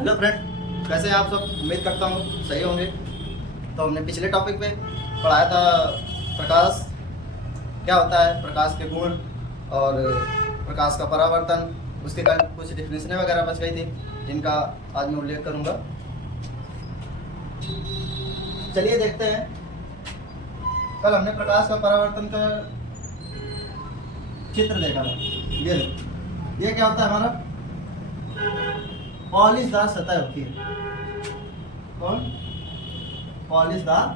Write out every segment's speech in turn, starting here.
Hello friend, कैसे हैं आप सब। उम्मीद करता हूँ सही होंगे। तो हमने पिछले टॉपिक पे पढ़ाया था प्रकाश क्या होता है, प्रकाश के गुण और प्रकाश का परावर्तन। उसके कारण कुछ डिफिनेशनें वगैरह बच गई थी जिनका आज मैं उल्लेख करूँगा। चलिए देखते हैं। कल हमने प्रकाश का परावर्तन का चित्र देखा था। ये क्या होता है, हमारा पॉलिशदार सतह होती है। कौन? पॉलिशदार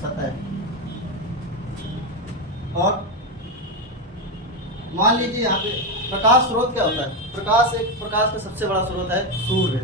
सतह। और मान लीजिए यहाँ पे प्रकाश स्रोत क्या होता है। प्रकाश का सबसे बड़ा स्रोत है सूर्य।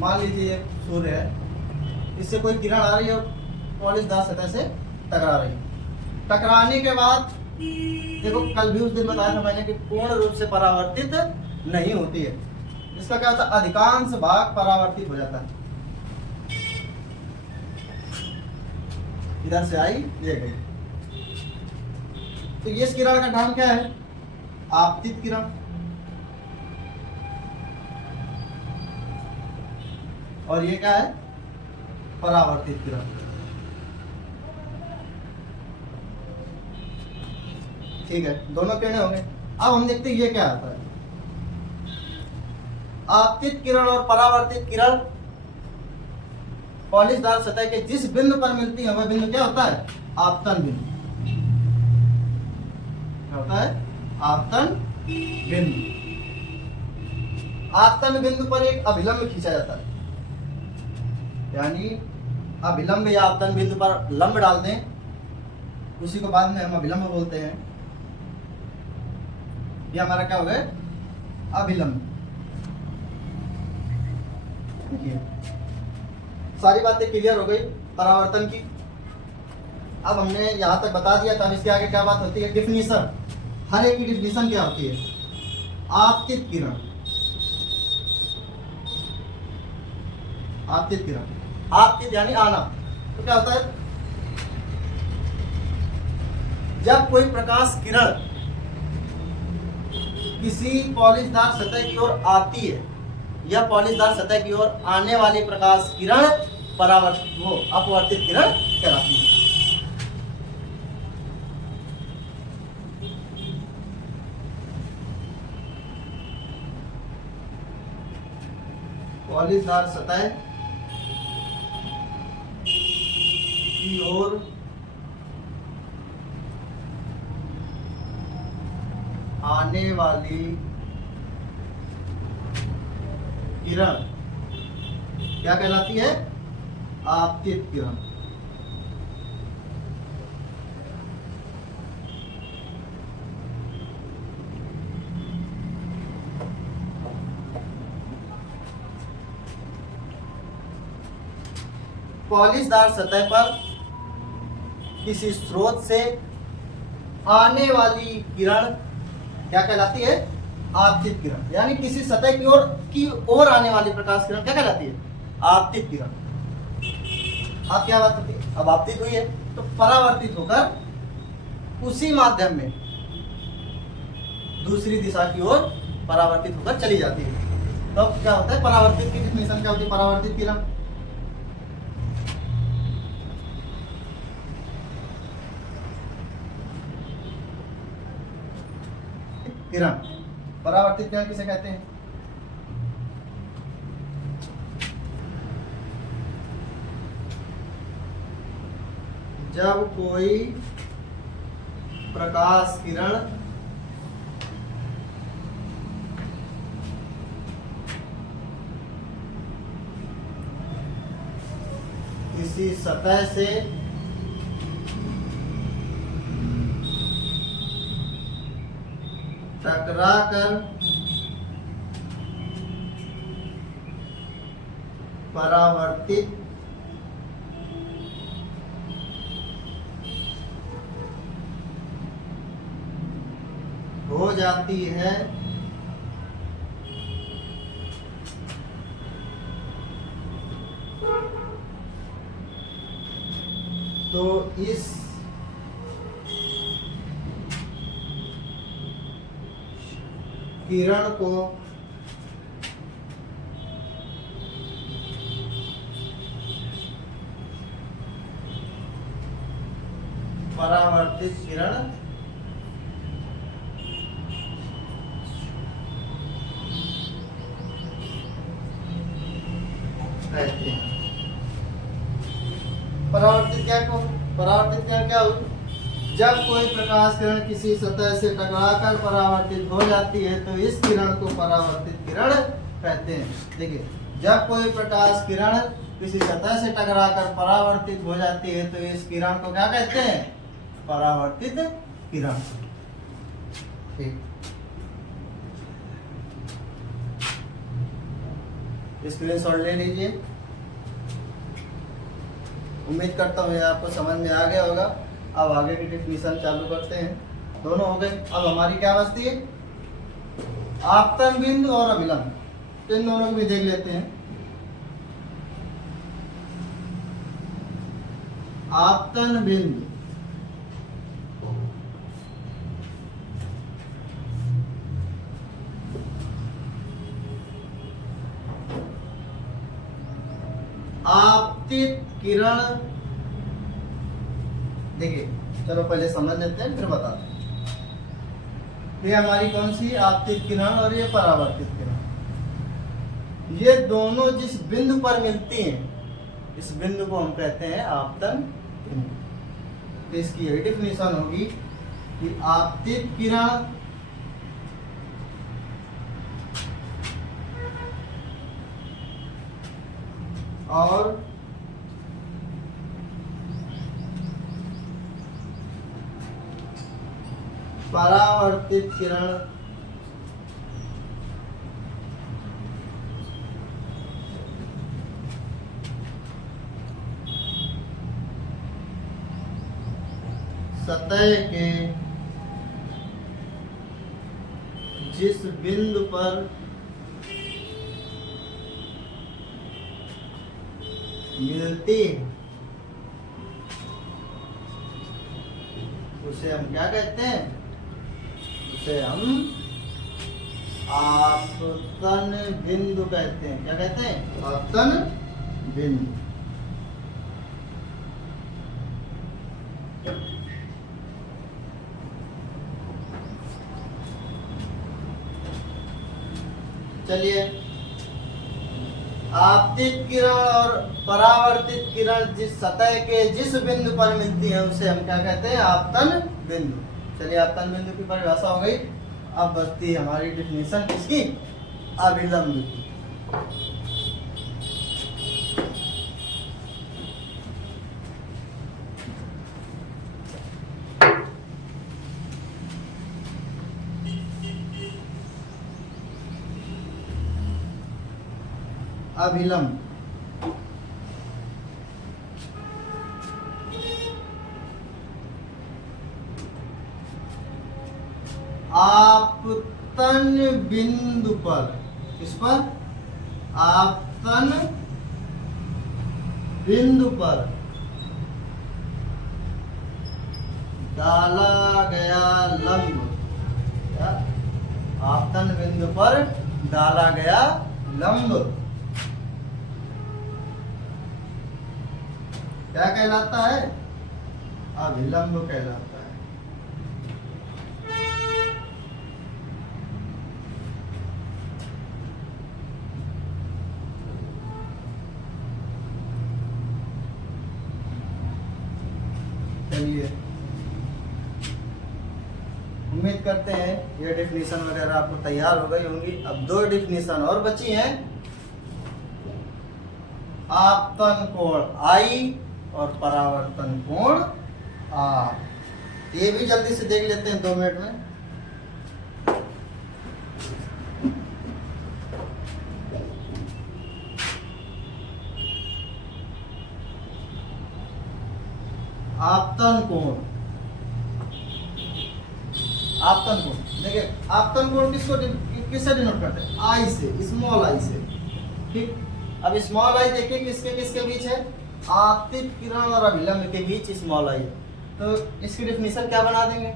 मान लीजिए ये सूर्य है, इससे कोई किरण आ रही है और पॉलिशदार सतह से टकरा रही है। टकराने के बाद देखो, कल भी उस दिन बताया था मैंने कि पूर्ण रूप से परावर्तित नहीं होती है। इसका क्या होता है, अधिकांश भाग परावर्तित हो जाता है। इधर से आई, ये गई। तो ये इस किरण का नाम क्या है? आपतित किरण। और ये क्या है? परावर्तित किरण। ठीक है, दोनों किरणें होंगे। अब हम देखते हैं ये क्या आता है। आपतित किरण और परावर्तित किरण पॉलिशदार सतह के जिस बिंदु पर मिलती है वह बिंदु क्या होता है? आपतन बिंदु। क्या होता है? आपतन बिंदु। आपतन बिंदु पर एक अभिलंब खींचा जाता है, यानी अभिलंब या आपतन बिंदु पर लंब डाल दें, उसी को बाद में हम अभिलंब बोलते हैं। ये हमारा क्या हो गया? अभिलंब। देखिए, सारी बातें क्लियर हो गई परावर्तन की। अब हमने यहाँ तक बता दिया था, इसके आगे क्या बात होती है? डिफिनीशन। हर एक की डिफिनीशन क्या होती है? आपतित किरण। आपतित किरण, आपतित यानी आना। तो क्या होता है, जब कोई प्रकाश किरण किसी पॉलिशदार सतह की ओर आती है या पॉलिशदार सतह की ओर आने वाली प्रकाश किरण अपवर्तित किरण कहलाती है। पॉलिशदार सतह की ओर आने वाली किरण क्या कहलाती है? आपतित किरण। पॉलिशदार सतह पर किसी स्रोत से आने वाली किरण क्या कहलाती है? आपतित किरण। यानी किसी सतह की ओर आने वाली प्रकाश किरण क्या कहलाती है? आपतित किरण। अब क्या बात होती है? अब आपतित हुई है तो परावर्तित होकर उसी माध्यम में दूसरी दिशा की ओर परावर्तित होकर चली जाती है। तो अब क्या होता है? परावर्तित की डिफिनेशन क्या होती है? परावर्तित किरण परावर्तित किरण किसे कहते हैं? जब कोई प्रकाश किरण किसी सतह से टकरा कर परावर्तित हो जाती है, तो इस किरण को परावर्तित किरण कहते हैं। परावर्तित क्या हुई? जब कोई प्रकाश किरण किसी सतह से टकराकर परावर्तित हो जाती है तो इस किरण को परावर्तित किरण कहते हैं। देखिए, जब कोई प्रकाश किरण किसी सतह से टकराकर परावर्तित हो जाती है तो इस किरण को क्या कहते हैं? परावर्तित किरण। ठीक, स्क्रीनशॉट ले लीजिए। उम्मीद करता हूँ ये आपको समझ में आ गया होगा। अब आगे की डेफिनेशन चालू करते हैं। दोनों हो गए। अब हमारी क्या बचती है? आपतन बिंदु और अभिलंब। इन दोनों को भी देख लेते हैं। आपतन बिंदु आपतित किरण। देखिए, चलो पहले समझ लेते हैं फिर बताते हैं। ये हमारी कौन सी? आपतित किरण और ये परावर्तित किरण। ये दोनों जिस बिंदु पर मिलती हैं, इस बिंदु को हम कहते हैं आपतन बिंदु। तो इसकी यही डेफिनेशन होगी कि आपतित किरण और परावर्तित किरण सतह के जिस बिंदु पर मिलती उसे हम क्या कहते हैं? उसे हम आपतन बिंदु कहते हैं। क्या कहते हैं? आपतन बिंदु। चलिए, आपतित किरण और परावर्तित किरण जिस सतह के जिस बिंदु पर मिलती है उसे हम क्या कहते हैं? आपतन बिंदु। चलिए, आपतन बिंदु की परिभाषा हो गई। अब बचती है हमारी डेफिनेशन किसकी? अभिलंब की। अभिलंब आपतन बिंदु पर, किस पर? आपतन बिंदु पर डाला गया लंब। क्या? आपतन बिंदु पर डाला गया लंब क्या कहलाता है? अभिलंब कहलाता है। चलिए, उम्मीद करते हैं ये डेफिनेशन वगैरह आपको तैयार हो गई होंगी। अब दो डेफिनेशन और बची हैं। आपतन कोण I और परावर्तन कोण R। ये भी जल्दी से देख लेते हैं 2 मिनट में। आपतन कोण देखिए, आपतन कोण किससे डिनोट करते हैं? I से, स्मॉल I से। ठीक, अब स्मॉल I देखिए किसके किसके बीच है? आपतित किरण और अभिलंब के बीच स्मॉल I है। तो इसकी डेफिनेशन क्या बना देंगे?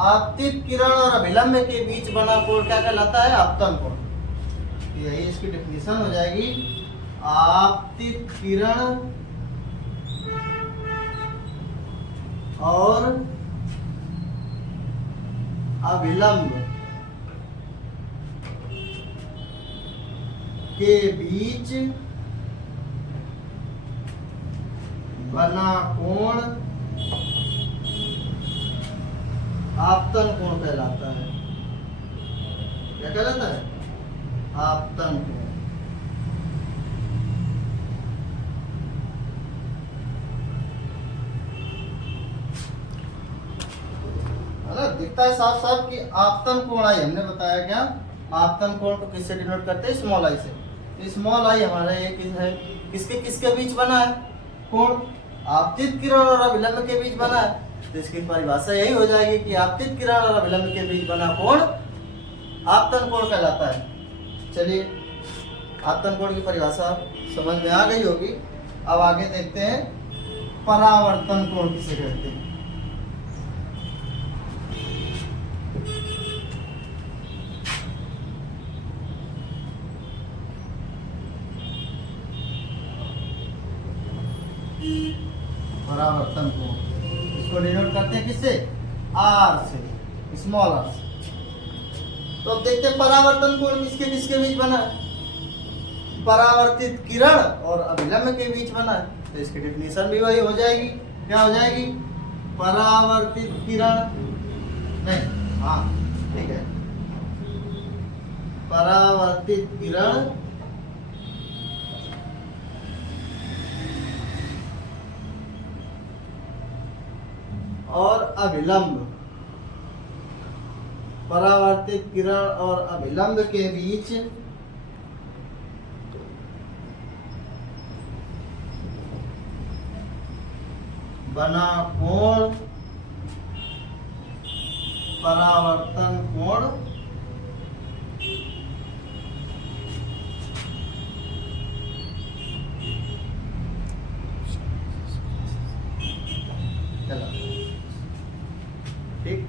आपतित किरण और अभिलंब के बीच बना कोण क्या कहलाता है? आपतन कोण। यही इसकी डेफिनेशन हो जाएगी। आपतित किरण और अभिलंब के बीच बना कोण आपतन कोण कहलाता है। क्या कहलाता है? आपतन कोण। दिखता है साफ साफ कि आपतन कोण आई, हमने बताया क्या, आपतन कोण को किससे डिनोट करते हैं? स्मॉल आई से। स्मॉल आई हमारा एक है, किसके किसके बीच बना है? कोण आपतित किरण और अभिलंब के बीच बना है। तो इसकी परिभाषा यही हो जाएगी कि आपतित किरण और अभिलंब के बीच बना कोण आपतन कोण कहलाता है। चलिए, आपतन कोण की परिभाषा समझ में आ गई होगी। अब आगे देखते हैं परावर्तन कोण किसे कहते हैं। परावर्तन कोण इसको डिनोट करते हैं किससे? आर से, स्मॉल आर से। तो अब देखते हैं परावर्तन कोण किसके किसके बीच बना है? परावर्तित किरण और अभिलंब के बीच बना है। तो इसकी डेफिनेशन भी वही हो जाएगी। क्या हो जाएगी? परावर्तित किरण, नहीं, हाँ ठीक है, परावर्तित किरण और अभिलंब, परावर्तित किरण और अभिलंब के बीच बना कोण परावर्तन कोण ठीक।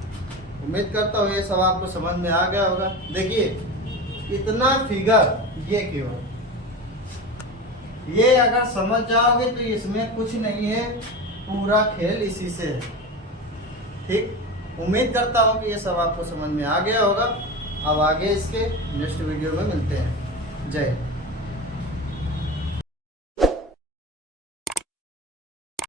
उम्मीद करता हूँ ये सब आपको समझ में आ गया होगा। देखिए, इतना फिगर ये केवल ये अगर समझ जाओगे तो इसमें कुछ नहीं है, पूरा खेल इसी से है। ठीक, उम्मीद करता हूँ कि ये सब आपको समझ में आ गया होगा। अब आगे इसके नेक्स्ट वीडियो में मिलते हैं। जय हिंद।